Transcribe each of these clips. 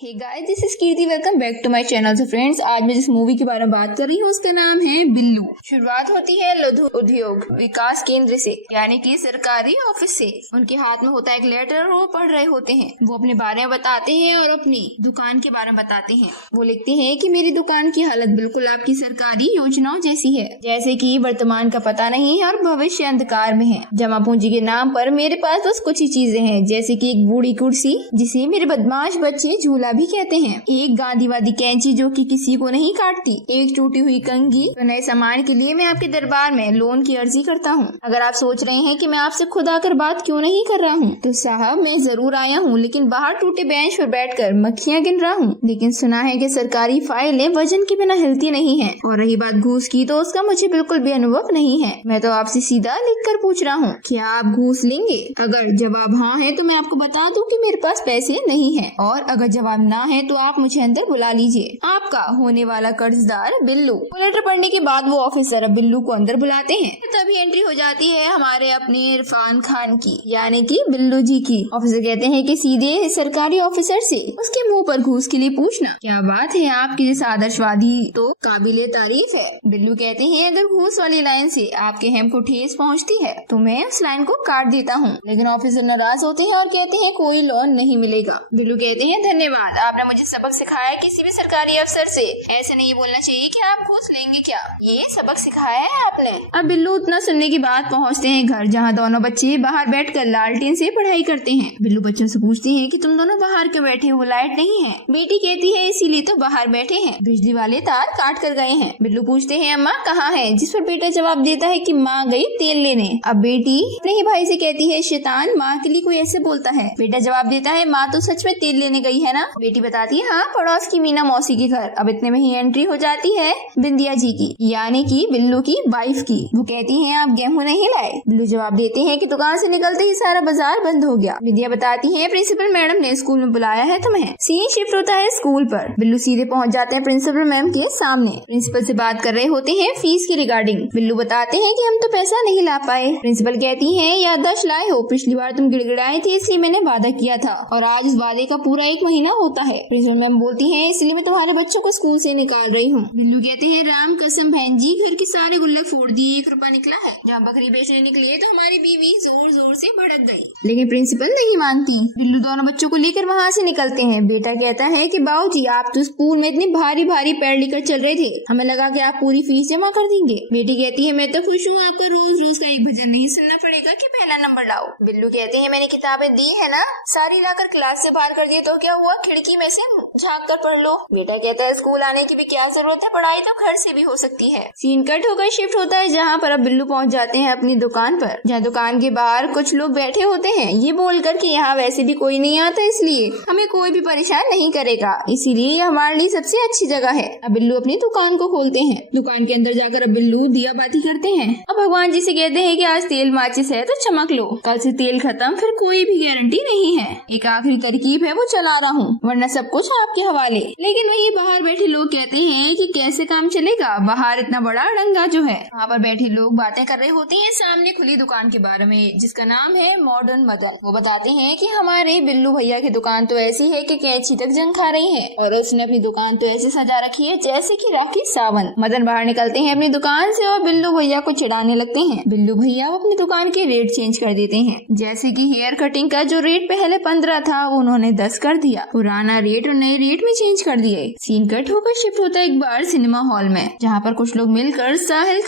Hey guys, this is Kirti. Welcome back to my channel. So friends, आज मैं जिस movie के बारे में बात कर रही हूँ उसका नाम है बिल्लू। शुरुआत होती है लघु उद्योग विकास केंद्र से, यानी कि सरकारी ऑफिस से। उनके हाथ में होता है एक लेटर और वो पढ़ रहे होते हैं। वो अपने बारे में बताते हैं और अपनी दुकान के बारे में बताते हैं। वो लिखते हैं कि मेरी दुकान की हालत बिल्कुल आपकी सरकारी योजनाओं जैसी है, जैसे कि वर्तमान का पता नहीं है और भविष्य अंधकार में है। जमा पूंजी के नाम पर मेरे पास बस कुछ ही चीजें हैं, जैसे कि एक बूढ़ी कुर्सी जिसे मेरे बदमाश बच्चे झूला भी कहते हैं, एक गांधीवादी कैंची जो कि किसी को नहीं काटती, एक टूटी हुई कंघी। तो नए सामान के लिए मैं आपके दरबार में लोन की अर्जी करता हूँ। अगर आप सोच रहे हैं कि मैं आपसे खुद आकर बात क्यों नहीं कर रहा हूँ, तो साहब मैं जरूर आया हूँ, लेकिन बाहर टूटे बेंच पर बैठकर मक्खियाँ गिन रहा हूँ। लेकिन सुना है कि सरकारी फाइलें वजन के बिना हिलती नहीं है। और रही बात घूस की, तो उसका मुझे बिल्कुल भी अनुभव नहीं है। मैं तो आपसे सीधा लिख कर पूछ रहा हूँ, क्या आप घूस लेंगे? अगर जवाब हाँ है तो मैं आपको बता दूं कि मेरे पास पैसे नहीं है, और अगर जवाब ना है तो आप मुझे अंदर बुला लीजिए। आपका होने वाला कर्जदार बिल्लू। लेटर पढ़ने के बाद वो ऑफिसर अब बिल्लू को अंदर बुलाते हैं। तभी एंट्री हो जाती है हमारे अपने इरफान खान की, यानी कि बिल्लू जी की। ऑफिसर कहते हैं कि सीधे सरकारी ऑफिसर से उसके मुंह पर घूस के लिए पूछना। क्या बात है, आपकी जैसा आदर्शवादी तो काबिले तारीफ है। बिल्लू कहते हैं अगर घूस वाली लाइन से आपके हम को ठेस पहुँचती है तो मैं उस लाइन को काट देता हूँ। लेकिन ऑफिसर नाराज होते हैं और कहते हैं कोई लोन नहीं मिलेगा। बिल्लू कहते हैं धन्यवाद, आपने मुझे सबक सिखाया। किसी भी सरकारी अफसर से ऐसे नहीं बोलना चाहिए कि आप घूस लेंगे क्या, ये सबक सिखाया है आपने। अब बिल्लू उतना सुनने के बाद पहुंचते हैं घर, जहां दोनों बच्चे बाहर बैठकर लालटेन से पढ़ाई करते हैं। बिल्लू बच्चों से पूछते हैं कि तुम दोनों बाहर क्यों बैठे हो, लाइट नहीं है? बेटी कहती है इसीलिए तो बाहर बैठे हैं, बिजली वाले तार काट कर गए हैं। बिल्लू पूछते हैं अम्मा कहाँ है, जिस पर बेटा जवाब देता है कि माँ गई तेल लेने। अब बेटी अपने ही भाई से कहती है शैतान, माँ के लिए कोई ऐसे बोलता है? बेटा जवाब देता है माँ तो सच में तेल लेने गई है ना। बेटी बताती है हाँ, पड़ोस की मीना मौसी के घर। अब इतने में ही एंट्री हो जाती है बिंदिया जी की, यानी कि बिल्लू की वाइफ की। वो कहती हैं आप गेहूं नहीं लाए? बिल्लू जवाब देते हैं कि दुकान से निकलते ही सारा बाजार बंद हो गया। बिंदिया बताती है प्रिंसिपल मैडम ने स्कूल में बुलाया है तुम्हें। सीन शिफ्ट होता है स्कूल पर। बिल्लू सीधे पहुंच जाते हैं प्रिंसिपल मैम के सामने। प्रिंसिपल से बात कर रहे होते हैं फीस की रिगार्डिंग। बिल्लू बताते हैं कि हम तो पैसा नहीं ला पाए। प्रिंसिपल कहती है याददाश्त लाए हो, पिछली बार तुम गिड़गिड़ाए थे इसलिए मैंने वादा किया था, और आज इस वादे का पूरा 1 महीना होता है। प्रिंसिपल मैम बोलती हैं इसलिए मैं तुम्हारे बच्चों को स्कूल से निकाल रही हूँ। बिल्लू कहते हैं राम कसम बहन जी, घर के सारे गुल्लक फोड़ दिए, 1 रुपया निकला है। जहाँ बकरी बेचने निकले तो हमारी बीवी जोर जोर से भड़क गई, लेकिन प्रिंसिपल नहीं मानती। बिल्लू दोनों बच्चों को लेकर वहाँ से निकलते हैं। बेटा कहता है कि बाबूजी आप तो स्कूल में इतनी भारी भारी पैड लेकर चल रहे थे, हमें लगा कि आप पूरी फीस जमा कर देंगे। बेटी कहती है मैं तो खुश हूँ, आपको रोज रोज का एक भजन नहीं सुनना पड़ेगा कि पहला नंबर लाओ। बिल्लू कहते हैं मैंने किताबें दी है ना, सारी लाकर क्लास से बाहर कर दिए तो क्या हुआ, खिड़की में से झाँक कर पढ़ लो। बेटा कहता है स्कूल आने की भी क्या जरूरत है, पढ़ाई तो घर से भी हो सकती है। सीन कट होकर शिफ्ट होता है जहाँ पर अब बिल्लू पहुँच जाते हैं अपनी दुकान पर, जहाँ दुकान के बाहर कुछ लोग बैठे होते हैं, ये बोलकर कि यहाँ वैसे भी कोई नहीं आता इसलिए हमें कोई भी परेशान नहीं करेगा, इसीलिए ये हमारे लिए सबसे अच्छी जगह है। अब बिल्लू अपनी दुकान को खोलते हैं। दुकान के अंदर जाकर अब बिल्लू दिया बाती करते हैं। अब भगवान जी से कहते हैं कि आज तेल माचिस है तो चमक लो, कल से तेल खत्म फिर कोई भी गारंटी नहीं है। एक आखिरी तरकीब है वो चला रहा हूँ, वरना सब कुछ आपके हवाले। लेकिन वही बाहर बैठे लोग कहते हैं कि कैसे काम चलेगा, बाहर इतना बड़ा अड़ंगा जो है। वहाँ पर बैठे लोग बातें कर रहे होते हैं सामने खुली दुकान के बारे में, जिसका नाम है मॉडर्न मदन। वो बताते हैं कि हमारे बिल्लू भैया की दुकान तो ऐसी है कि कैंची तक जंग खा रही है, और उसने अपनी दुकान तो ऐसे सजा रखी है जैसे कि राखी सावन। मदन बाहर निकलते हैं अपनी दुकान से और बिल्लू भैया को चिढ़ाने लगते हैं। बिल्लू भैया अपनी दुकान के रेट चेंज कर देते हैं, जैसे कि हेयर कटिंग का जो रेट पहले 15 था वो उन्होंने 10 कर दिया, पुराना रेट और नए रेट में चेंज कर दिए। सीन कट होकर शिफ्ट होता है एक बार सिनेमा हॉल में, जहाँ कुछ लोग मिलकर साहिल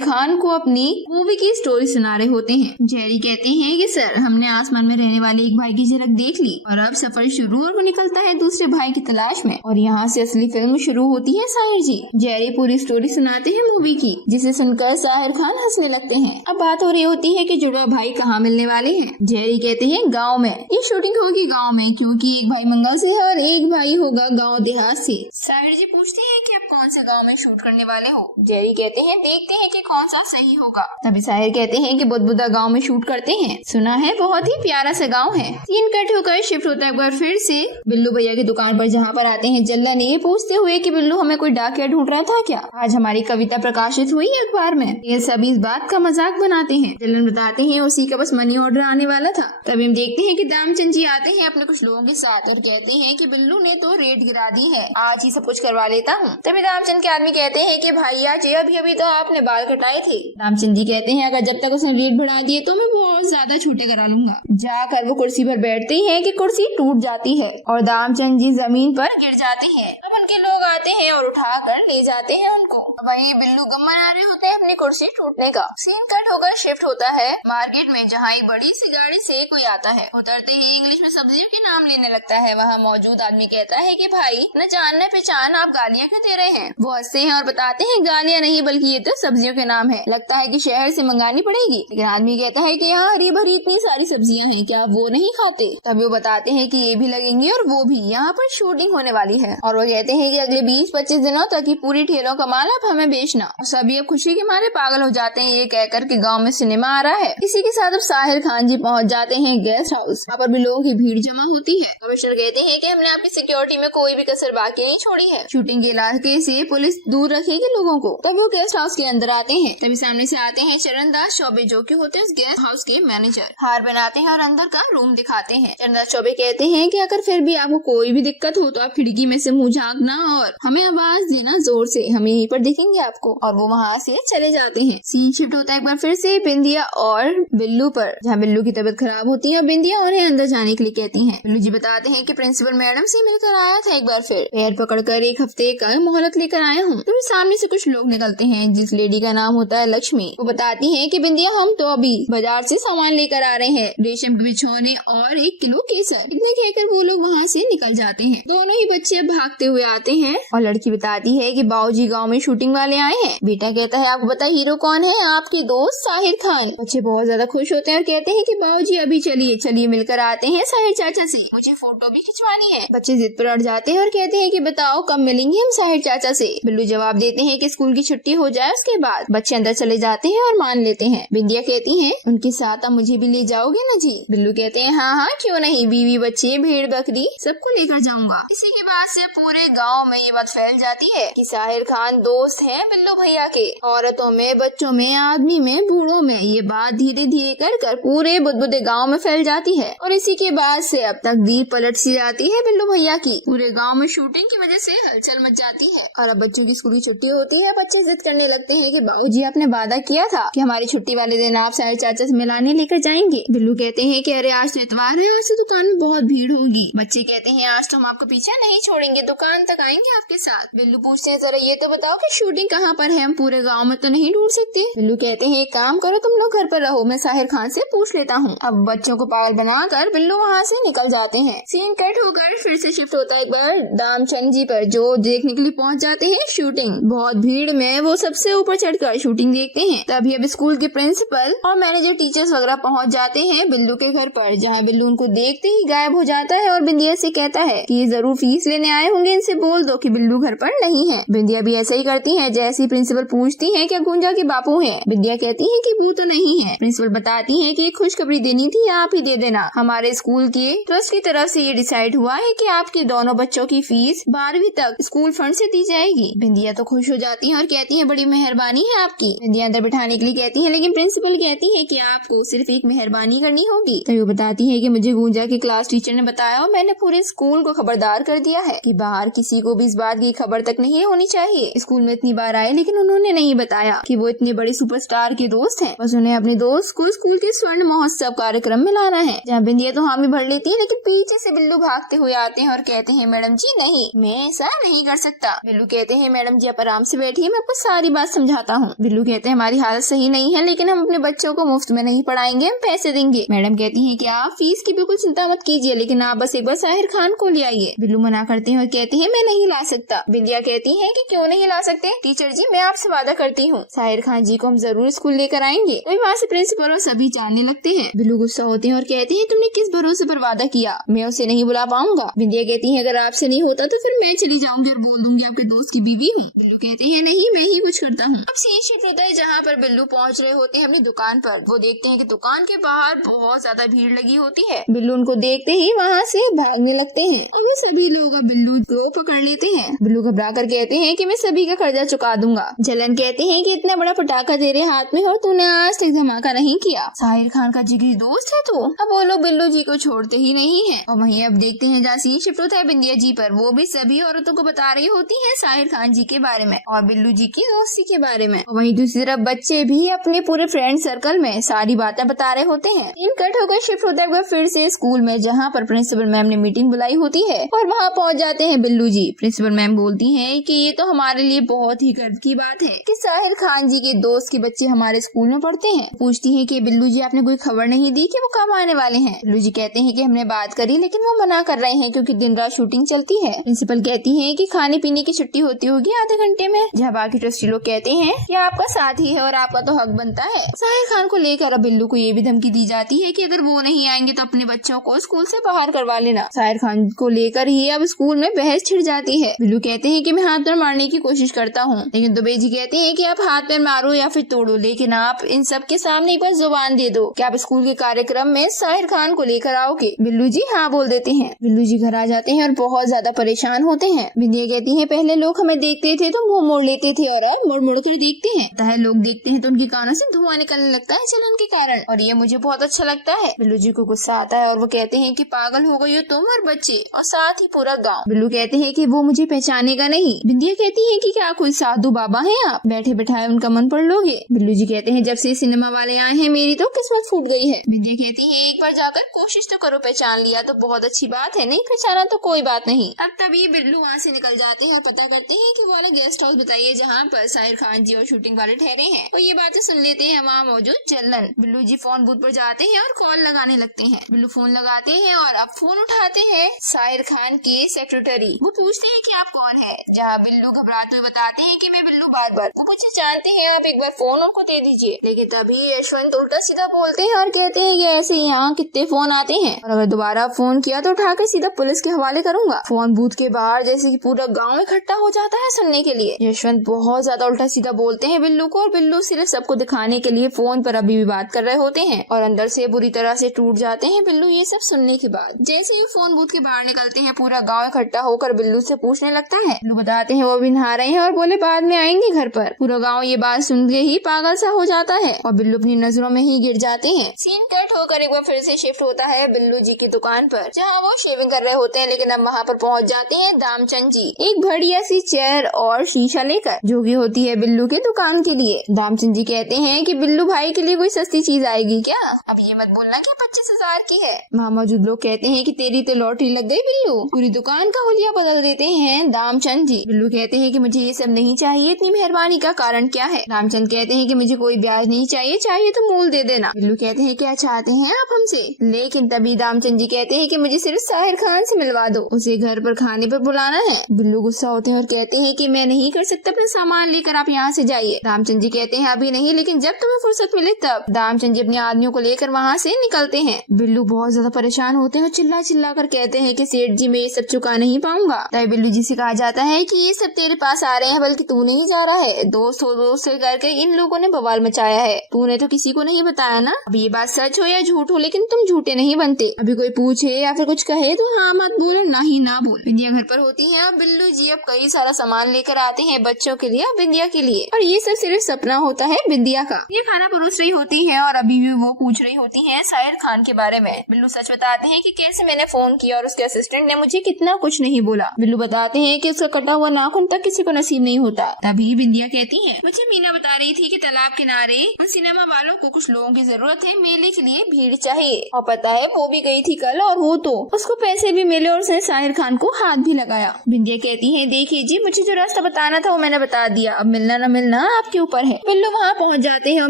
खान को अपनी मूवी की स्टोरी सुना रहे होते हैं। जेरी कहते हैं कि सर हमने आसमान में रहने वाले एक भाई की झलक देख ली और अब सफर शुरू, और वो निकलता है दूसरे भाई की तलाश में, और यहाँ से असली फिल्म शुरू होती है। साहिर जी जेरी पूरी स्टोरी सुनाते हैं मूवी की, जिसे सुनकर साहिर खान हंसने लगते हैं। अब बात हो रही होती है कि जुड़वा भाई कहाँ मिलने वाले हैं। जेरी कहते हैं गाँव में, ये शूटिंग होगी गाँव में, क्योंकि एक भाई मंगल से है और एक भाई होगा गाँव देहात से। साहिर जी पूछते हैं कि आप कौन से गाँव में शूट करने वाले हो? जेरी कहते हैं देखते हैं कि कौन सा सही होगा। तभी साहिर कहते हैं कि बुदबुदा गांव में शूट करते हैं, सुना है बहुत ही प्यारा सा गांव है। सीन कट होकर शिफ्ट होता है एक बार फिर से बिल्लू भैया की दुकान पर, जहां पर आते हैं जल्लन ये पूछते हुए कि बिल्लू हमें कोई डाकिया ढूंढ रहा था क्या, आज हमारी कविता प्रकाशित हुई अखबार में। ये सभी इस बात का मजाक बनाते हैं। जल्लन बताते हैं उसी का बस मनी ऑर्डर आने वाला था। तभी हम देखते हैं कि दामचंद जी आते जाते हैं अपने कुछ लोगों के साथ और कहते हैं कि बिल्लू ने तो रेत गिरा दी है, आज ही सब कुछ करवा लेता हूँ। तभी रामचंद्र के आदमी कहते हैं कि भैया जी अभी तो आपने बाल कटाए थे। रामचंद्र जी कहते हैं अगर जब तक उसने रेट बढ़ा दिए तो मैं बहुत ज्यादा छोटे करा लूंगा। जाकर वो कुर्सी पर बैठते हैं कि कुर्सी टूट जाती है और रामचंद्र जी जमीन पर गिर जाते हैं। अब उनके लोग आते हैं और उठाकर ले जाते हैं उनको। वही बिल्लू गम मना रहे होते हैं अपनी कुर्सी टूटने का। सीन कट होकर शिफ्ट होता है मार्केट में, जहाँ एक बड़ी सी गाड़ी से कोई आता है। उतरते ही इंग्लिश में सब्जियों के नाम लेने लगता है। वहाँ मौजूद आदमी कहता है कि भाई न जान न पहचान आप गालियाँ क्यों दे रहे हैं। वो हंसते हैं और बताते हैं गालियाँ नहीं बल्कि ये तो सब्जियों के नाम है, लगता है कि शहर से मंगानी पड़ेगी। लेकिन आदमी कहता है कि यहाँ हरी भरी इतनी सारी सब्जियाँ हैं, क्या वो नहीं खाते। तभी वो बताते हैं कि ये भी लगेंगी और वो भी, यहाँ पर शूटिंग होने वाली है। और वो कहते हैं कि अगले 20-25 दिनों तक की पूरी ठेलों का माल आप हमें बेचना। और सभी अब खुशी के मारे पागल हो जाते हैं ये कहकर कि गांव में सिनेमा आ रहा है। इसी के साथ अब साहिर खान जी पहुंच जाते हैं गेस्ट हाउस। वहाँ पर भी लोगों की भीड़ जमा होती है। कमिश्नर कहते हैं कि हमने आपकी सिक्योरिटी में कोई भी कसर बाकी नहीं छोड़ी है, शूटिंग के इलाके से पुलिस दूर रखेगी लोगों को। तब वो गेस्ट हाउस के अंदर आते हैं। तभी सामने से आते हैं चरणदास चौबे, जो कि होते हैं उस गेस्ट हाउस के मैनेजर। हार बनाते हैं और अंदर का रूम दिखाते हैं। चरणदास चौबे कहते हैं कि अगर फिर भी आपको कोई भी दिक्कत हो तो आप खिड़की में से मुंह झांकना और हमें आवाज देना जोर से, हम यहीं पर देखेंगे आपको। और वो वहाँ से चले जाते हैं। सीन शिफ्ट होता है एक बार फिर से बिंदिया और बिल्लू पर, जहाँ बिल्लू की तबीयत खराब होती है और बिंदिया उन्हें अंदर जाने के लिए कहती है। बिल्लू जी बताते हैं कि प्रिंसिपल मैडम से मिलकर आया था एक बार फिर, पैर पकड़कर 1 हफ्ते का मोहलत लेकर आया हूँ। तो सामने से कुछ लोग निकलते हैं जिस लेडी का नाम होता है लक्ष्मी। वो बताती है कि बिंदिया हम तो अभी बाजार से सामान लेकर आ रहे हैं, रेशम के बिछौने और 1 किलो केसर। इतने कहकर वो लोग वहाँ से निकल जाते हैं। दोनों ही बच्चे भागते हुए आते हैं और लड़की बताती है कि बाबूजी गांव में शूटिंग वाले आए हैं। बेटा कहता है आपको पता हीरो कौन है, आपके दोस्त साहिर खान। बच्चे बहुत ज्यादा खुश होते हैं और कहते हैं कि बाबूजी अभी चलिए मिलकर आते हैं साहिर चाचा से, मुझे फोटो भी खिंचवानी है। बच्चे जिद पर अड़ जाते हैं और कहते हैं कि बताओ कब मिलेंगे हम साहिर चाचा से। बिल्लू जवाब देते हैं कि स्कूल की छुट्टी हो जाए उसके बाद। बच्चे अंदर चले जाते हैं और मान लेते हैं। बिंदिया कहती है उनके साथ आप मुझे भी ले जाओगे न जी। बिल्लू कहते हैं हाँ क्यों नहीं, बीवी बच्चे भेड़ बकरी सबको लेकर जाऊंगा। इसी के बाद से पूरे गाँव में ये बात फैल जाती है कि साहिर खान दोस्त है बिल्लू भैया के। औरतों में, बच्चों में, आदमी में, बूढ़ों में ये बात धीरे धीरे कर पूरे बुदबुदे गांव में फैल जाती है। और इसी के बाद से अब तक दी पलट सी जाती है बिल्लू भैया की। पूरे गांव में शूटिंग की वजह से हलचल मच जाती है। और अब बच्चों की स्कूल की छुट्टी होती है। बच्चे जिद करने लगते हैं कि बाबूजी आपने वादा किया था कि हमारी छुट्टी वाले दिन आप साहिर चाचा से मिलाने लेकर जाएंगे। बिल्लू कहते हैं कि अरे आज तो इतवार है, आज से दुकान में बहुत भीड़ होगी। बच्चे कहते हैं आज तो हम आपका पीछा नहीं छोड़ेंगे, दुकान तक आएंगे आपके साथ। बिल्लू पूछते हैं जरा ये तो बताओ कि शूटिंग कहाँ पर है, हम पूरे गाँव में तो नहीं ढूंढ सकते। बिल्लू कहते हैं एक काम करो तुम लोग घर पर रहो, मैं साहिर खान से पूछ लेता हूँ। अब बच्चों को पागल बनाकर बिल्लू वहाँ से निकल जाते हैं। सीन कट होकर फिर से शिफ्ट होता है एक बार दामचंद जी पर, जो देखने के लिए पहुँच जाते हैं शूटिंग। बहुत भीड़ में वो सबसे ऊपर चढ़कर शूटिंग देखते हैं। तभी अब स्कूल के प्रिंसिपल और मैनेजर टीचर्स वगैरह पहुँच जाते हैं बिल्लू के घर पर, जहाँ बिल्लू उनको देखते ही गायब हो जाता है और बिंदिया से कहता है कि ये जरूर फीस लेने आए होंगे, इनसे बोल दो कि बिल्लू घर पर नहीं है। बिंदिया भी ऐसा ही करती है। जैसी प्रिंसिपल पूछती है क्या गुंजा के बापू हैं, बिंदिया कहती है कि वो तो नहीं है। प्रिंसिपल बताती है कि खुशखबरी देनी थी, आप ही दे देना। हमारे स्कूल के ट्रस्ट की तरफ से ये डिसाइड हुआ है कि आपके दोनों बच्चों की फीस 12वीं तक स्कूल फंड से दी जाएगी। बिंदिया तो खुश हो जाती है और कहती है बड़ी मेहरबानी है आपकी। बिंदिया अंदर बिठाने के लिए कहती है, लेकिन प्रिंसिपल कहती है कि आपको सिर्फ एक मेहरबानी करनी होगी। तो वो बताती है कि मुझे गुंजा की क्लास टीचर ने बताया और मैंने पूरे स्कूल को खबरदार कर दिया है कि बाहर किसी को भी इस बात की खबर तक नहीं होनी चाहिए। स्कूल में इतनी बार आए लेकिन उन्होंने नहीं बताया कि वो इतने बड़े सुपरस्टार के दोस्त हैं। बस उन्हें अपने दोस्त को स्कूल के स्वर्ण महोत्सव कार्यक्रम में लाना है। जहाँ बिंदिया तो हामी भर लेती है, लेकिन पीछे से बिल्लू भागते हुए आते हैं और कहते हैं मैडम जी नहीं, मैं ऐसा नहीं कर सकता। बिल्लू कहते हैं मैडम जी आप आराम से बैठिए, मैं आपको सारी बात समझाता हूँ। बिल्लू कहते हैं हमारी हालत सही नहीं है, लेकिन हम अपने बच्चों को मुफ्त में नहीं पढ़ाएंगे, हम पैसे देंगे। मैडम कहती है कि आप फीस की बिल्कुल चिंता मत कीजिए, लेकिन आप बस एक बार साहिर खान को ले आइए। बिल्लू मना करते हैं और कहते हैं मैं नहीं ला सकता। बिंदिया कहती है कि क्यों नहीं ला सकते टीचर जी, मैं आपसे वादा करती हूँ साहिर खान जी को हम जरूर स्कूल लेकर आएंगे। वही वहाँ से प्रिंसिपल और सभी जानने लगते हैं। बिल्लू गुस्सा होते हैं और कहते हैं तुमने किस भरोसे पर वादा किया, मैं उसे नहीं बुला पाऊंगा। बिंदिया कहती है अगर आपसे नहीं होता तो फिर मैं चली जाऊंगी और बोल दूंगी आपके दोस्त की बीवी हूँ। बिल्लू कहते हैं नहीं, मैं ही कुछ करता हूँ। अब सीन शिफ्ट होता है जहाँ पर बिल्लू पहुँच रहे होते हैं अपनी दुकान पर। वो देखते हैं कि दुकान के बाहर बहुत ज्यादा भीड़ लगी होती है। बिल्लू उनको देखते ही वहाँ से भागने लगते हैं और वो सभी लोग अब बिल्लू को पकड़ लेते हैं। बिल्लू घबरा कर कहते हैं कि मैं सभी का कर्जा चुका दूंगा। जलन कहते हैं कि इतना बड़ा पटाखा तेरे हाथ में और तूने आज तक धमाका नहीं किया, साहिर खान का जिगरी दोस्त है तू। अब वो लोग बिल्लू जी को छोड़ते ही नहीं है। और वहीं अब देखते हैं जहाँ सीन शिफ्ट होता है बिंदिया जी पर, वो भी सभी औरतों को बता रही होती है साहिर खान जी के बारे में और बिल्लू जी की दोस्ती के बारे में। और वहीं दूसरी तरफ बच्चे भी अपने पूरे फ्रेंड सर्कल में सारी बातें बता रहे होते हैं। इन कट होकर शिफ्ट होता है एक बार फिर से स्कूल में, जहाँ पर प्रिंसिपल मैम ने मीटिंग बुलाई होती है और वहाँ पहुँच जाते हैं बिल्लू जी। प्रिंसिपल मैम बोलती है कि ये तो हमारे लिए बहुत ही गर्व की बात है कि साहिर खान जी के दोस्त के बच्चे हमारे स्कूल में पढ़ते हैं। पूछती है कि बिल्लू जी आपने कोई खबर नहीं दी कि वो कब आने वाले हैं। बिल्लू जी कहते हैं कि हमने बात करी लेकिन वो मना कर रहे हैं क्योंकि दिन रात शूटिंग चलती है। प्रिंसिपल कहती है कि खाने पीने की छुट्टी होती होगी आधे घंटे में, जहाँ बाकी ट्रस्टी लोग कहते हैं कि आपका साथी है और आपका तो हक बनता है। साहिर खान को लेकर अब बिल्लू को ये भी धमकी दी जाती है कि अगर वो नहीं आएंगे तो अपने बच्चों को स्कूल से बाहर करवा लेना। साहिर खान को लेकर ही अब स्कूल में बहस छिड़ जाती है। बिल्लू कहते हैं कि मैं हाथ पैर मारने की कोशिश करता हूँ, लेकिन दुबे जी कहते हैं कि आप हाथ पैर मारो या फिर तोड़ो, लेकिन आप इन सब के सामने एक बार जुबान दे दो कि आप स्कूल के कार्यक्रम में साहिर खान को लेकर आओगे। बिल्लू जी हाँ बोल देते हैं। बिल्लू जी घर आ जाते हैं और बहुत ज्यादा परेशान होते हैं। बिंदिया कहती है पहले लोग हमें देखते थे तो मुंह मोड़ लेते थे और अब मुड़ मुड़ कर देखते हैं। लोग देखते हैं तो उनके कानों से धुआं निकलने लगता है जलन के कारण, और ये मुझे बहुत अच्छा लगता है। बिल्लू जी को गुस्सा आता है और वो कहते हैं कि पागल हो गई हो तुम और बच्चे और साथ ही पूरा गाँव। बिल्लू कहते हैं कि वो मुझे पहचानेगा नहीं। बिंदिया कहती है कि क्या कोई साधु बाबा है, आप बैठे बैठाए उनका मन पढ़ लोगे। बिल्लू जी कहते हैं जब से सिनेमा वाले आए हैं मेरी तो किस्मत फूट गई है। बिंदिया कहती है एक बार जाकर कोशिश तो करो, पहचान लिया तो बहुत अच्छी बात है, नहीं पहचाना तो कोई बात नहीं। अब तभी बिल्लू वहाँ से निकल जाते हैं और पता करते हैं कि वो वाला गेस्ट हाउस बताइए जहाँ पर साहिर खान जी और शूटिंग वाले ठहरे हैं। तो ये बातें सुन लेते हैं वहाँ मौजूद जल्लन। बिल्लू जी फोन बूथ पर जाते हैं और कॉल लगाने लगते हैं। बिल्लू फोन लगाते हैं और अब फोन उठाते हैं साहिर खान के सेक्रेटरी। वो पूछते हैं कि आप कौन है, जहाँ बिल्लू घबराते हुए बताते हैं कि मैं बिल्लू बार-बार। वो मुझे जानते हैं, आप एक बार फोन उनको दे दीजिए। लेकिन तभी यशवंत उल्टा सीधा बोलते हैं और कहते हैं कि ऐसे यहाँ कितने फोन आते हैं और अगर दोबारा फोन किया तो उठाकर सीधा पुलिस के हवाले करूंगा। फोन बूथ के बाहर जैसे कि पूरा गांव इकट्ठा हो जाता है सुनने के लिए। यशवंत बहुत ज्यादा उल्टा सीधा बोलते हैं बिल्लू को और बिल्लू सिर्फ सबको दिखाने के लिए फोन पर अभी भी बात कर रहे होते हैं और अंदर से बुरी तरह से टूट जाते हैं बिल्लू ये सब सुनने के बाद। जैसे ही फोन बूथ के बाहर निकलते हैं पूरा गाँव इकट्ठा होकर बिल्लू से पूछने लगता है। बिल्लू बताते हैं वो भी नहा रहे हैं और बोले बाद में आएंगे घर पर। पूरा गाँव ये बात सुन के ही पागल सा हो जाता है और बिल्लू अपनी नजरों में ही गिर जाते हैं। सीन कट होकर एक बार फिर से शिफ्ट होता है बिल्लू जी की दुकान पर, जहाँ वो शेविंग कर रहे होते हैं। लेकिन अब वहाँ पर पहुँच जाते हैं दामचंद जी एक बढ़िया सी चेयर और शीशा लेकर, जो की होती है बिल्लू के दुकान के लिए। दामचंद जी कहते हैं कि बिल्लू भाई के लिए कोई सस्ती चीज आएगी क्या? अब ये मत बोलना कि 25,000 की है। वहाँ मौजूद लोग कहते हैं कि तेरी तो लॉटरी लग गई बिल्लू, पूरी दुकान का हुलिया बदल देते हैं दामचंद जी। बिल्लू कहते हैं कि मुझे ये सब नहीं चाहिए, इतनी मेहरबानी का कारण क्या है? दामचंद कहते हैं कि मुझे कोई ब्याज नहीं चाहिए तो मूल दे देना। बिल्लू कहते हैं क्या चाहते हैं आप हमसे? लेकिन तभी दामचंद जी कहते हैं कि मुझे सिर्फ साहिर खान से मिलवा दो, उसे घर पर खाने पर बुलाना है। बिल्लू गुस्सा होते हैं और कहते हैं कि मैं नहीं कर सकता, अपना सामान लेकर आप यहाँ से जाइए। दामचंद जी कहते हैं अभी नहीं, लेकिन जब तुम्हें फुर्सत मिले तब। दामचंद जी अपने आदमियों को लेकर वहाँ से निकलते हैं। बिल्लू बहुत ज्यादा परेशान होते हैं और चिल्ला चिल्ला कर कहते हैं कि सेठ जी मैं ये सब चुका नहीं पाऊंगा। तभी बिल्लू जी से कहा जाता है कि ये सब तेरे पास आ रहे हैं, बल्कि तू नहीं जा रहा है, दोस्त हो दोस्त से करके इन लोगों ने बवाल मचाया है, तूने तो किसी को नहीं बताया ना। अब ये बात सच हो या झूठ हो, लेकिन तुम झूठे नहीं बनते। अभी कोई पूछे या फिर कुछ कहे तो हाँ मत बोलो, ना ही ना बोल। बिंदिया घर पर होती है। अब बिल्लू जी अब कई सारा सामान लेकर आते हैं बच्चों के लिए, बिंदिया के लिए, और ये सब सिर्फ सपना होता है बिंदिया का। ये खाना परोस रही होती है और अभी भी वो पूछ रही होती है साहिर खान के बारे में। बिल्लू सच बताते हैं कि कैसे मैंने फोन किया और उसके असिस्टेंट ने मुझे कितना कुछ नहीं बोला। बिल्लू बताते हैं कि उसका कटा हुआ नाखून तक किसी को नसीब नहीं होता। तभी बिंदिया कहती है मुझे मीना बता रही थी कि तालाब किनारे उन सिनेमा वालों को कुछ लोगों की जरूरत है, मेले के लिए भीड़ चाहिए, और पता है वो भी गई थी कल और वो तो उसको पैसे भी मिले और उसने साहिर खान को हाथ भी लगाया। बिंदिया कहती है देखिए जी, मुझे जो रास्ता बताना था वो मैंने बता दिया, अब मिलना न मिलना आपके ऊपर है। बिल्लू वहाँ पहुँच जाते हैं और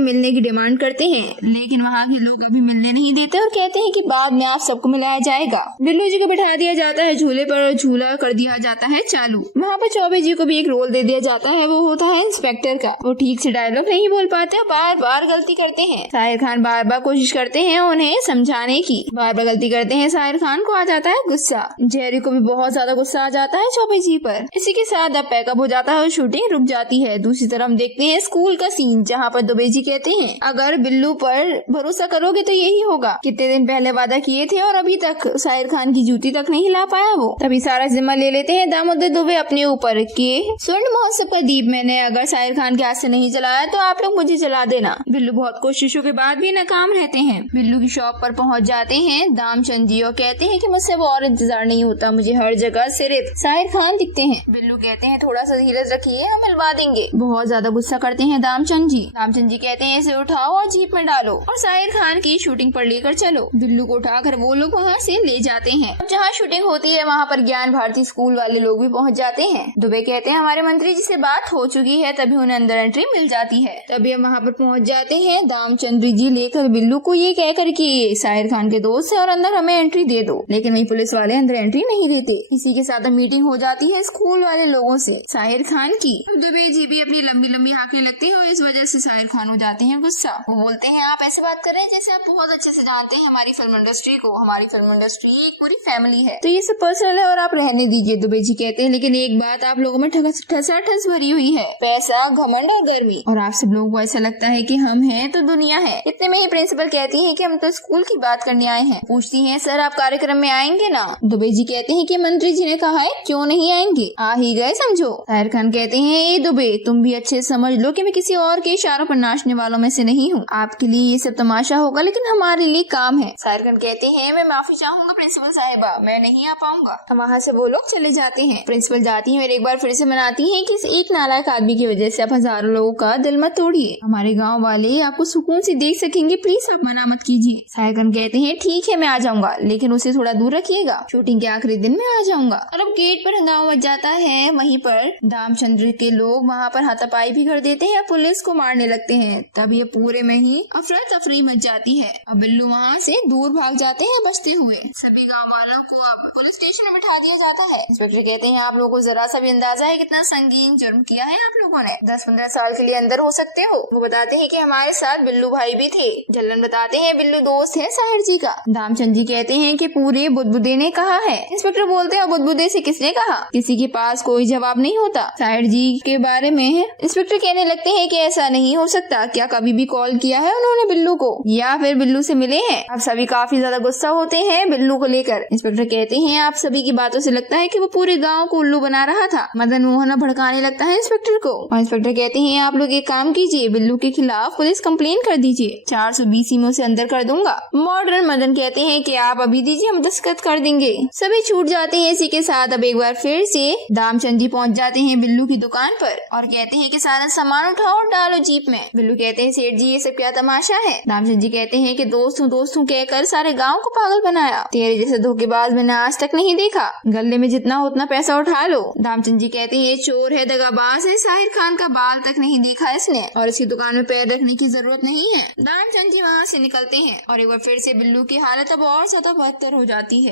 मिलने की डिमांड करते हैं, लेकिन वहाँ के लोग अभी मिलने नहीं देते और कहते हैं कि बाद में आप सबको मिलाया जाएगा। बिल्लू जी को बिठा दिया जाता है झूले पर और झूला कर दिया जाता है चालू। वहाँ पर चौबे जी को भी एक रोल दे दिया जाता है, वो होता है इंस्पेक्टर का। वो ठीक से डायलॉग नहीं बोल पाते, बार बार गलती करते हैं। साहिर खान बार बार कोशिश करते हैं उन्हें समझाने की, बार बार गलती करते हैं। साहिर खान को आ जाता है गुस्सा, जेरी को भी बहुत ज्यादा गुस्सा आ जाता है चौबे जी पर। इसी के साथ अब पैकअप हो जाता है और शूटिंग रुक जाती है। दूसरी तरफ हम देखते हैं स्कूल का सीन, जहाँ पर दुबे जी कहते हैं अगर बिल्लू पर भरोसा करोगे तो यही होगा, कितने दिन पहले वादा किए थे और अभी तक साहिर खान की जूती तक नहीं ला पाया वो। तभी सारा जिम्मा ले लेते हैं दामोदर दुबे अपने ऊपर के स्वर्ण महोत्सव का दीप मैंने अगर साहिर खान के हाथ से नहीं चलाया तो आप लोग मुझे चला देना। बिल्लू बहुत कोशिशों के बाद भी नाकाम रहते हैं। बिल्लू की शॉप पर पहुंच जाते हैं दामचंद जी और कहते हैं कि मुझसे और इंतजार नहीं होता, मुझे हर जगह सिर्फ साहिर खान दिखते हैं। बिल्लू कहते हैं थोड़ा सा धीरज रखिए, हम मिलवा देंगे। बहुत ज्यादा गुस्सा करते हैं दामचंद जी। दामचंद जी कहते हैं इसे उठाओ और जीप में डालो और साहिर खान की शूटिंग पर लेकर चलो। बिल्लू को उठाकर वो लोग वहाँ से ले जाते हैं। जहाँ शूटिंग होती है वहाँ पर ज्ञान भारती स्कूल वाले लोग भी पहुँच जाते हैं। दुबे कहते हैं हमारे मंत्री जी से बात हो चुकी है, तभी उन्हें अंदर एंट्री मिल जाती है। तभी हम वहाँ पर पहुँच जाते हैं। दामचंद्र जी लेकर बिल्लू को ये कहकर कि ये साहिर खान के दोस्त है और अंदर हमें एंट्री दे दो, लेकिन वही पुलिस वाले अंदर एंट्री नहीं देते। इसी के साथ मीटिंग हो जाती है स्कूल वाले लोगों से साहिर खान की। दुबे जी भी अपनी लंबी लंबी हाकने लगती है और इस वजह से साहिर खान हो जाते हैं गुस्सा। वो बोलते हैं आप ऐसे बात कर रहे हैं जैसे आप बहुत अच्छे से जानते हैं हमारी फिल्म इंडस्ट्री को। हमारी फिल्म इंडस्ट्री एक पूरी फैमिली है, तो ये सब पर्सनल है और आप रहने दीजिए। दुबे जी कहते हैं लेकिन एक बात आप लोगों में ठसाठस भरी हुई है, पैसा, घमंड और गर्मी, और आप सब लोगों को ऐसा लगता है कि हम हैं तो दुनिया है। इतने में ही प्रिंसिपल कहती है कि हम तो स्कूल की बात करने आए हैं। पूछती हैं सर आप कार्यक्रम में आएंगे ना? दुबे जी कहते हैं कि मंत्री जी ने कहा है, क्यों नहीं आएंगे, आ ही गए समझो। साहिर खान कहते हैं ए दुबे तुम भी अच्छे समझ लो कि मैं किसी और के इशारों पर नाचने वालों में से नहीं हूँ। आपके लिए ये सब तमाशा होगा लेकिन हमारे लिए काम है। साहिर खान कहते हैं मैं माफी चाहूंगा प्रिंसिपल साहिबा, मैं नहीं आ पाऊंगा। वहाँ से वो लोग चले जाते हैं। प्रिंसिपल जाती है और एक बार फिर से मनाती है कि इस एक नालायक आदमी की वजह से आप हजारों लोगों का दिल मत तोड़िए। हमारे गाँव वाले आपको सुकून से देख सकेंगे, प्लीज आप मना मत कीजिए। साहिर खान कहते हैं ठीक है मैं आ जाऊंगा, लेकिन उसे थोड़ा दूर रखिएगा, शूटिंग के आखिरी दिन में आ जाऊंगा। और अब गेट पर हंगामा मच जाता है। वहीं पर दामचंद्र के लोग वहाँ पर हाथापाई भी कर देते हैं, पुलिस को मारने लगते हैं। तब ये पूरे में ही अफरा तफरी मच जाती है। अब बिल्लू वहाँ से दूर भाग जाते हैं बचते हुए। सभी गाँव वालों को अब पुलिस स्टेशन में बिठा दिया जाता है। इंस्पेक्टर कहते हैं आप लोगों को जरा सा भी अंदाजा है कितना संगीन जुर्म किया है आप लोगों ने, 10-15 साल के लिए अंदर हो सकते हो। वो बताते हैं कि हमारे साथ बिल्लू भाई भी थे। जल्लन बताते हैं बिल्लू दोस्त है साहिर जी का। दामचंद जी कहते हैं कि पूरे बुदबुदे ने कहा है। इंस्पेक्टर बोलते हैं बुदबुदे से किसने कहा? किसी के पास कोई जवाब नहीं होता। साहिर जी के बारे में है। इंस्पेक्टर कहने लगते हैं कि ऐसा नहीं हो सकता, क्या कभी भी कॉल किया है उन्होंने बिल्लू को या फिर बिल्लू से मिले हैं? अब सभी काफी ज्यादा गुस्सा होते हैं बिल्लू को लेकर। इंस्पेक्टर कहते हैं आप सभी की बातों से लगता है कि वो पूरे गांव को उल्लू बना रहा था। मदन मोहन भड़काने लगता है इंस्पेक्टर को और इंस्पेक्टर कहते हैं आप लोग एक काम कीजिए, बिल्लू के खिलाफ पुलिस कंप्लेन कर दीजिए, 420 में उसे अंदर कर दूंगा। मॉडर्न मदन कहते हैं कि आप अभी दीजिए, हम दस्तखत कर देंगे। सभी छूट जाते हैं। इसी के साथ अब एक बार फिर से दामचंद जी पहुंच जाते हैं बिल्लू की दुकान पर और कहते हैं कि सारा सामान उठाओ और डालो जीप में। बिल्लू कहते हैं सेठ जी ये सब क्या तमाशा है? दामचंद जी कहते हैं कि दोस्त हूँ कहकर सारे गाँव को पागल बनाया, तेरे जैसे धोखेबाज मैंने आज तक नहीं देखा, गले में जितना हो उतना पैसा उठा लो। दामचंद जी कहते हैं ये चोर है, दगाबाज है, साहिर खान का बाल तक नहीं देखा इसने और इसकी दुकान में पैर रखने की जरूरत नहीं है। दामचंद जी वहाँ से निकलते हैं और एक बार फिर से बिल्लू की हालत अब और ज्यादा बदतर हो जाती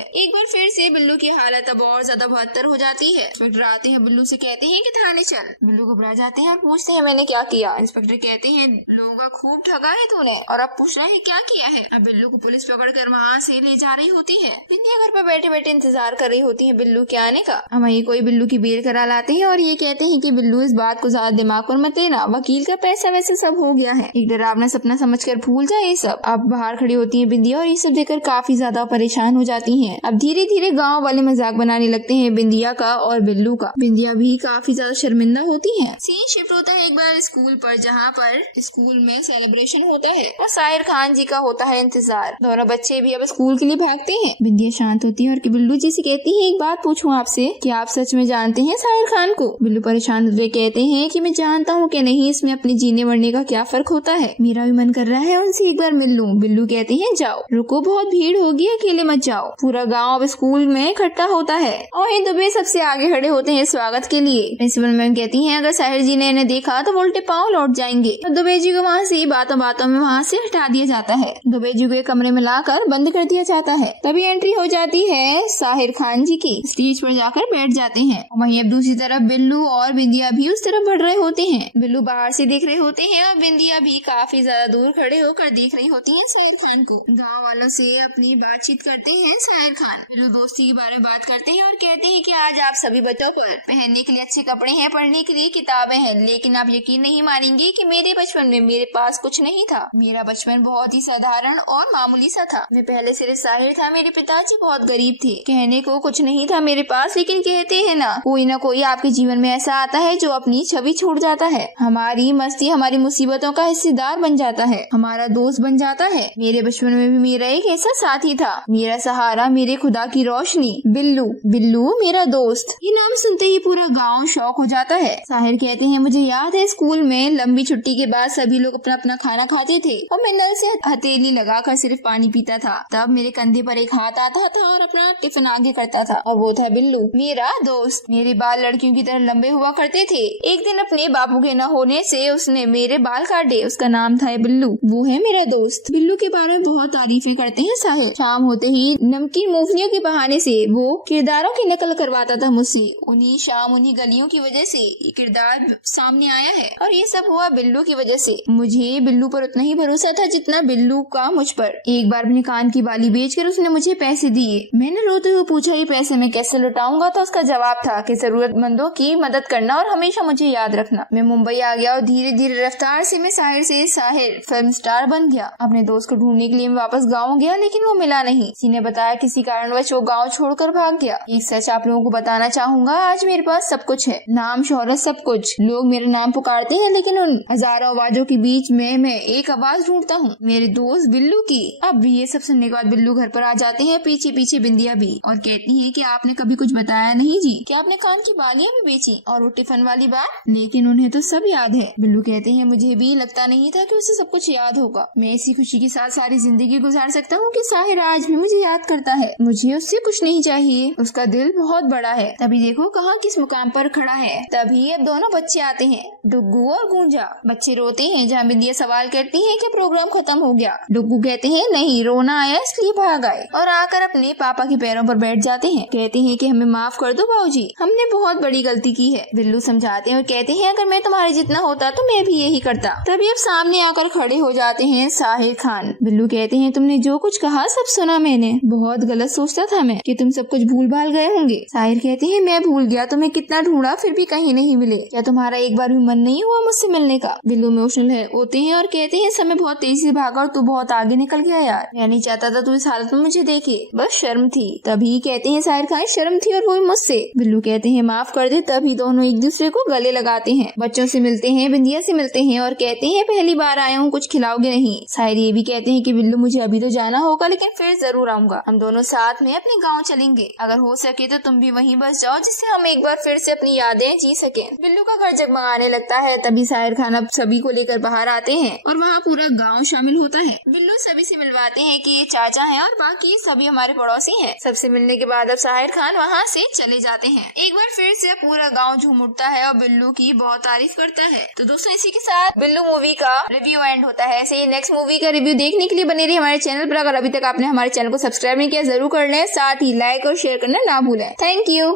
है। इंस्पेक्टर आते हैं, बिल्लू से कहते हैं कि थाने चल। बिल्लू घबरा जाते हैं और पूछते हैं मैंने क्या किया? इंस्पेक्टर कहते हैं लोगों का खूब ठगा है तूने और अब पूछ रहा है क्या किया है। अब बिल्लू को पुलिस पकड़कर वहाँ से ले जा रही होती है। बिंदिया घर पर बैठे बैठे इंतजार कर रही होती है बिल्लू के आने का। हम वही कोई बिल्लू की बेल करा लाते हैं और ये कहते हैं कि बिल्लू इस बात को ज्यादा दिमाग पर मत लेना, वकील का पैसा वैसे सब हो गया है, एक डरावना सपना समझकर भूल जाए ये सब। अब बाहर खड़ी होती है बिंदिया और ये सब देखकर काफी ज्यादा परेशान हो जाती है। अब धीरे धीरे गाँव वाले मजाक बनाने लगते हैं बिंदिया का और बिल्लू का। बिंदिया भी काफी ज्यादा शर्मिंदा होती है। सीन शिफ्ट होता है एक बार स्कूल पर, जहाँ पर स्कूल में सेलिब्रेशन होता है और साहिर खान जी का होता है इंतजार। दोनों बच्चे भी अब स्कूल के लिए भागते हैं। बिंदिया शांत होती है और बिल्लू जी से कहती है एक बात पूछूं आपसे, कि आप सच में जानते हैं साहिर खान को? बिल्लू परेशान होते कहते हैं कि मैं जानता हूँ कि नहीं, इसमें अपने जीने मरने का क्या फर्क होता है, मेरा भी मन कर रहा है उनसे एक बार मिल लूं। बिल्लू कहते हैं जाओ, रुको बहुत भीड़ होगी, अकेले मत जाओ, पूरा गाँव अब स्कूल में इकट्ठा होता है। और ये दुबे सबसे आगे खड़े होते हैं स्वागत के लिए। प्रिंसिपल मैम कहती है अगर साहिर जी ने इन्हें देखा तो वो उल्टे पाँव लौट जाएंगे। तो दुबे जी को वहाँ से बातों बातों में वहाँ से हटा दिया जाता है। दुबे जी को एक कमरे में लाकर बंद कर दिया जाता है। तभी एंट्री हो जाती है साहिर खान जी की। स्टेज पर जाकर बैठ जाते हैं। वहीं अब दूसरी तरफ बिल्लू और बिंदिया भी उस तरफ बढ़ रहे होते हैं। बिल्लू बाहर से देख रहे होते हैं और बिंदिया भी काफी ज्यादा दूर खड़े होकर देख रही होती है साहिर खान को। गाँव वालों से अपनी बातचीत करते हैं साहिर खान। बिल्लू दोस्ती के बारे में बात करते हैं और कहते हैं कि आज आप सभी बच्चों पर पहनने के लिए अच्छे कपड़े हैं, पढ़ने के लिए किताबें हैं, लेकिन आप यकीन नहीं मानेंगे कि मेरे बचपन में मेरे पास कुछ कुछ नहीं था। मेरा बचपन बहुत ही साधारण और मामूली सा था। मैं पहले सिर्फ साहिर था। मेरे पिताजी बहुत गरीब थे। कहने को कुछ नहीं था मेरे पास, लेकिन कहते हैं ना कोई आपके जीवन में ऐसा आता है जो अपनी छवि छोड़ जाता है, हमारी मस्ती हमारी मुसीबतों का हिस्सेदार बन जाता है, हमारा दोस्त बन जाता है। मेरे बचपन में भी मेरा एक ऐसा साथी था, मेरा सहारा, मेरे खुदा की रोशनी, बिल्लू। बिल्लू मेरा दोस्त। ये नाम सुनते ही पूरा गाँव शौक हो जाता है। साहिर कहते हैं, मुझे याद है स्कूल में लंबी छुट्टी के बाद सभी लोग अपना अपना खाना खाते थे और मैं नल से हथेली लगाकर सिर्फ पानी पीता था। तब मेरे कंधे पर एक हाथ आता था और अपना टिफिन आगे करता था, और वो था बिल्लू, मेरा दोस्त। मेरे बाल लड़कियों की तरह लंबे हुआ करते थे। एक दिन अपने बापू के न होने से उसने मेरे बाल काटे। उसका नाम था बिल्लू। वो है मेरा दोस्त। बिल्लू के बारे में बहुत तारीफें करते हैं साहिर। शाम होते ही नमकीन मूंगफलियों के बहाने से वो किरदारों की नकल करवाता था मुझसे। उन्हीं शाम उन्हीं गलियों की वजह से ये किरदार सामने आया है, और ये सब हुआ बिल्लू की वजह से। मुझे बिल्लू पर उतना ही भरोसा था जितना बिल्लू का मुझ पर। एक बार अपने कान की बाली बेचकर उसने मुझे पैसे दिए। मैंने रोते हुए पूछा, ये पैसे मैं कैसे लौटाऊंगा? तो उसका जवाब था कि जरूरतमंदों की मदद करना और हमेशा मुझे याद रखना। मैं मुंबई आ गया और धीरे धीरे रफ्तार से मैं साहिर फिल्म स्टार बन गया। अपने दोस्त को ढूंढने के लिए मैं वापस गाँव गया, लेकिन वो मिला नहीं। किसी ने बताया किसी कारणवश वो गाँव छोड़कर भाग गया। एक सच आप लोगों को बताना चाहूंगा, आज मेरे पास सब कुछ है, नाम, शोहरत, सब कुछ। लोग मेरा नाम पुकारते हैं, लेकिन उन हजारों आवाजों के बीच में मैं एक आवाज ढूंढता हूँ, मेरे दोस्त बिल्लू की। अब ये सब सुनने के बाद बिल्लू घर पर आ जाते हैं, पीछे पीछे बिंदिया भी, और कहती है कि आपने कभी कुछ बताया नहीं जी, कि आपने कान की बालियां भी बेची और वो टिफिन वाली बात। लेकिन उन्हें तो सब याद है। बिल्लू कहते हैं, मुझे भी लगता नहीं था कि उसे सब कुछ याद होगा। मैं इसी खुशी के साथ सारी जिंदगी गुजार सकता हूँ कि साहिर आज भी मुझे याद करता है। मुझे उससे कुछ नहीं चाहिए, उसका दिल बहुत बड़ा है। तभी देखो कहाँ किस मुकाम पर खड़ा है। तभी अब दोनों बच्चे आते हैं, डुग्गू और गूंजा। बच्चे रोते हैं, जहाँ बिंदिया सवाल करती है कि प्रोग्राम खत्म हो गया। डुग्गू कहते हैं, नहीं, रोना आया इसलिए भाग आए, और आकर अपने पापा के पैरों पर बैठ जाते हैं। कहते हैं कि हमें माफ कर दो बाबूजी, हमने बहुत बड़ी गलती की है। बिल्लू समझाते हैं और कहते हैं, अगर मैं तुम्हारे जितना होता तो मैं भी यही करता। तभी अब सामने आकर खड़े हो जाते हैं साहिर खान। बिल्लू कहते हैं, तुमने जो कुछ कहा सब सुना मैंने, बहुत गलत सोचता था मैं कि तुम सब कुछ भूल भाल गए होंगे। साहिर कहते हैं, मैं भूल गया, तुम्हें कितना ढूंढा फिर भी कहीं नहीं मिले। क्या तुम्हारा एक बार भी मन नहीं हुआ मुझसे मिलने का? बिल्लू इमोशनल होते हैं और कहते हैं, समय बहुत तेजी से भागा और तू बहुत आगे निकल गया यार। मैं नहीं चाहता था तू इस हालत में मुझे देखे, बस शर्म थी। तभी कहते हैं साहिर खान, शर्म थी और वो भी मुझसे। बिल्लू कहते हैं, माफ कर दे। तभी दोनों एक दूसरे को गले लगाते हैं, बच्चों से मिलते हैं, बिंदिया से मिलते हैं और कहते हैं, पहली बार आया हूँ, कुछ खिलाओगे नहीं? साहिर ये भी कहते हैं कि बिल्लू मुझे अभी तो जाना होगा, लेकिन फिर जरूर आऊंगा। हम दोनों साथ में अपने गाँव चलेंगे, अगर हो सके तो तुम भी वहीं बस जाओ, जिससे हम एक बार फिर से अपनी यादें जी सके। बिल्लू का घर जगमगाने लगता है। तभी साहिर खान अब सभी को लेकर बाहर आते हैं और वहाँ पूरा गांव शामिल होता है। बिल्लू सभी से मिलवाते हैं कि ये चाचा हैं और बाकी सभी हमारे पड़ोसी हैं। सबसे मिलने के बाद अब साहिर खान वहाँ से चले जाते हैं। एक बार फिर से पूरा गांव झूम उठता है और बिल्लू की बहुत तारीफ करता है। तो दोस्तों, इसी के साथ बिल्लू मूवी का रिव्यू एंड होता है। ऐसे ही नेक्स्ट मूवी का रिव्यू देखने के लिए बने रहिए हमारे चैनल पर। अगर अभी तक आपने हमारे चैनल को सब्सक्राइब नहीं किया, जरूर कर लें। साथ ही लाइक और शेयर करना ना भूलें। Thank you.